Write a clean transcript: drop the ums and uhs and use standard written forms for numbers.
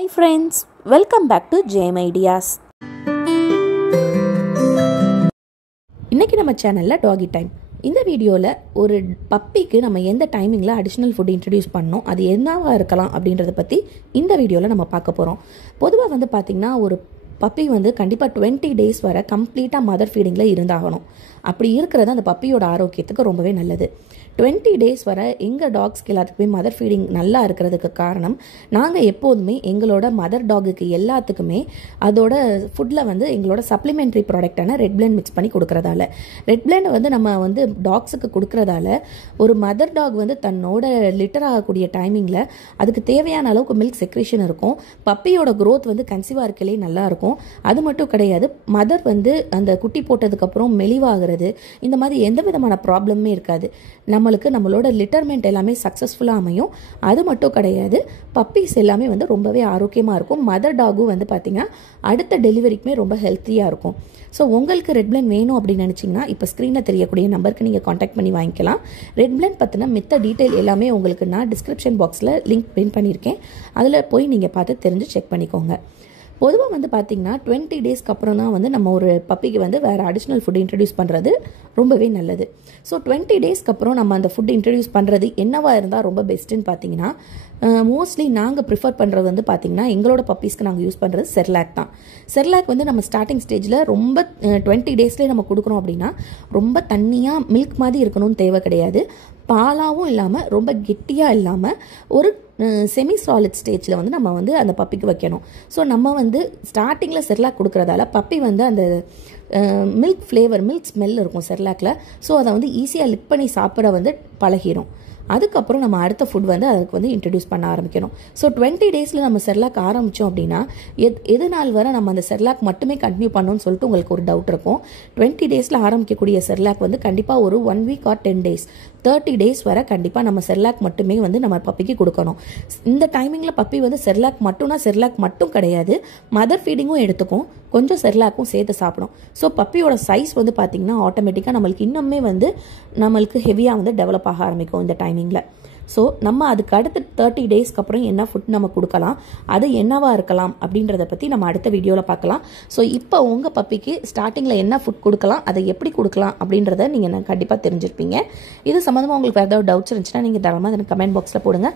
Hi friends, welcome back to JM Ideas. இன்னைக்கு நம்ம சேனல்ல டாகி டைம். இந்த வீடியோவில் ஒரு பப்பிக்கு நம்ம எந்த டைமிங்கில் அடிஷ்னல் ஃபுட் இன்ட்ரடியூஸ் பண்ணோம், அது என்னவா இருக்கலாம் அப்படின்றத பற்றி இந்த வீடியோவில் நம்ம பார்க்க போகிறோம். பொதுவாக பார்த்திங்கன்னா ஒரு பப்பி கண்டிப்பாக 20 டேஸ் வரை கம்ப்ளீட்டாக மதர் ஃபீடிங்கில் இருந்தாகணும். அப்படி இருக்கிறது அந்த பப்பியோட ஆரோக்கியத்துக்கு ரொம்பவே நல்லது. 20 டேஸ் வரை எங்கள் டாக்ஸ்க்கு எல்லாத்துக்குமே மதர் ஃபீடிங் நல்லா இருக்கிறதுக்கு காரணம், நாங்கள் எப்போதுமே எங்களோட மதர் டாகுக்கு எல்லாத்துக்குமே அதோட ஃபுட்டில் எங்களோட சப்ளிமெண்ட்ரி ப்ராடக்டான ரெட் பிளண்ட் மிக்ஸ் பண்ணி கொடுக்குறதால. ரெட் பிளண்ட் நம்ம டாக்ஸுக்கு கொடுக்குறதால ஒரு மதர் டாக் தன்னோட லிட்டர் ஆகக்கூடிய டைமிங்கில் அதுக்கு தேவையான அளவுக்கு மில்க் செக்ரேஷன் இருக்கும். பப்பியோட க்ரோத் கன்சீவாக இருக்கலே நல்லா இருக்கும். அது மட்டும் கிடையாது, மதர் அந்த குட்டி போட்டதுக்கப்புறம் மெலிவாகிறது, இந்த மாதிரி எந்த விதமான ப்ராப்ளமே இருக்காது. நம்மளோட லிட்டர்மெண்ட் எல்லாமே சக்ஸஸ்ஃபுல்லாக அமையும். அது மட்டும் கிடையாது, பப்பீஸ் எல்லாமே ரொம்பவே ஆரோக்கியமாக இருக்கும். மதர் டாகும் பார்த்தீங்கன்னா அடுத்த டெலிவரிக்குமே ரொம்ப ஹெல்த்தியாக இருக்கும். ஸோ உங்களுக்கு ரெட் பிளண்ட் வேணும் அப்படின்னு நினச்சிங்கன்னா இப்போ ஸ்க்ரீனில் தெரியக்கூடிய நம்பருக்கு நீங்கள் காண்டாக்ட் பண்ணி வாங்கிக்கலாம். ரெட் பிளண்ட் பற்றின மித்த டீட்டெயில் எல்லாமே உங்களுக்கு நான் டிஸ்கிரிப்ஷன் பாக்ஸில் லிங்க் பின் பண்ணியிருக்கேன். அதில் போய் நீங்கள் பார்த்து தெரிஞ்சு செக் பண்ணிக்கோங்க. பொதுவாக பார்த்தீங்கன்னா 20 டேஸ்க்கு அப்புறம் தான் நம்ம ஒரு பப்பிக்கு வேறு அடிஷ்னல் ஃபுட் இன்ட்ரடியூஸ் பண்ணுறது ரொம்பவே நல்லது. ஸோ 20 டேஸ்க்கு அப்புறம் நம்ம அந்த ஃபுட் இன்ட்ரடியூஸ் பண்ணுறது என்னவா இருந்தால் ரொம்ப பெஸ்ட்டுன்னு பார்த்தீங்கன்னா, மோஸ்ட்லி நாங்கள் ப்ரிஃபர் பண்ணுறது பார்த்தீங்கன்னா எங்களோட பப்பீஸ்க்கு நாங்கள் யூஸ் பண்ணுறது செர்லாக் தான். செர்லாக் நம்ம ஸ்டார்டிங் ஸ்டேஜில் ரொம்ப 20 டேஸ்லேயே நம்ம கொடுக்குறோம் அப்படின்னா ரொம்ப தண்ணியாக மில்க் மாதிரி இருக்கணும்னு தேவை கிடையாது. பாலாகவும் இல்லாமல் ரொம்ப கெட்டியாக இல்லாமல் ஒரு செமி சாலிட் ஸ்டேஜில் நம்ம அந்த பப்பிக்கு வைக்கணும். ஸோ நம்ம ஸ்டார்டிங்கில் செர்லாக் கொடுக்குறதால பப்பி அந்த மில்க் ஃப்ளேவர், மில்க் ஸ்மெல் இருக்கும் செர்லாக்கில். ஸோ அதை ஈஸியாக லிக் பண்ணி சாப்பிட பழகிடும். அதுக்கப்புறம் நம்ம அடுத்த ஃபுட் அதுக்கு இன்ட்ரடியூஸ் பண்ண ஆரம்பிக்கணும். ஸோ 20 டேஸில் நம்ம செர்லாக் ஆரம்பித்தோம் அப்படின்னா எது நாள் வரை நம்ம அந்த செர்லாக் மட்டுமே கண்டினியூ பண்ணணும்னு சொல்லிட்டு உங்களுக்கு ஒரு டவுட் இருக்கும். 20 டேஸில் ஆரம்பிக்கக்கூடிய செர்லாக் கண்டிப்பாக ஒரு 1 வீக் ஆர் 10 டேஸ் 30 டேஸ் வரை கண்டிப்பாக நம்ம செர்லாக் மட்டுமே நம்ம பப்பிக்கு கொடுக்கணும். இந்த டைமிங்கில் பப்பி செர்லாக் மட்டும்னா செர்லாக் மட்டும் கிடையாது, மதர் ஃபீடிங்கும் எடுத்துக்கும், கொஞ்சம் செர்லாக்கும் சேர்த்து சாப்பிடும். ஸோ பப்பியோட சைஸ் பார்த்தீங்கன்னா ஆட்டோமேட்டிக்காக நம்மளுக்கு இன்னுமே நம்மளுக்கு ஹெவியாக டெவலப் ஆக ஆரம்பிக்கும் இந்த டைமிங்கில். ஸோ நம்ம அதுக்கு அடுத்து 30 டேஸ்க்கு அப்புறம் என்ன ஃபுட் நம்ம கொடுக்கலாம், அது என்னவா இருக்கலாம் அப்படின்றத பற்றி நம்ம அடுத்த வீடியோவில் பார்க்கலாம். ஸோ இப்போ உங்கள் பப்பிக்கு ஸ்டார்டிங்கில் என்ன ஃபுட் கொடுக்கலாம், அதை எப்படி கொடுக்கலாம் அப்படின்றத நீங்கள் கண்டிப்பாக தெரிஞ்சிருப்பீங்க. இது சம்மந்தமாக உங்களுக்கு வேறு ஏதாவது டவுட்ஸ் இருந்துச்சுன்னா நீங்கள் தாராளமாக அதை கமெண்ட் பாக்ஸில் போடுங்க.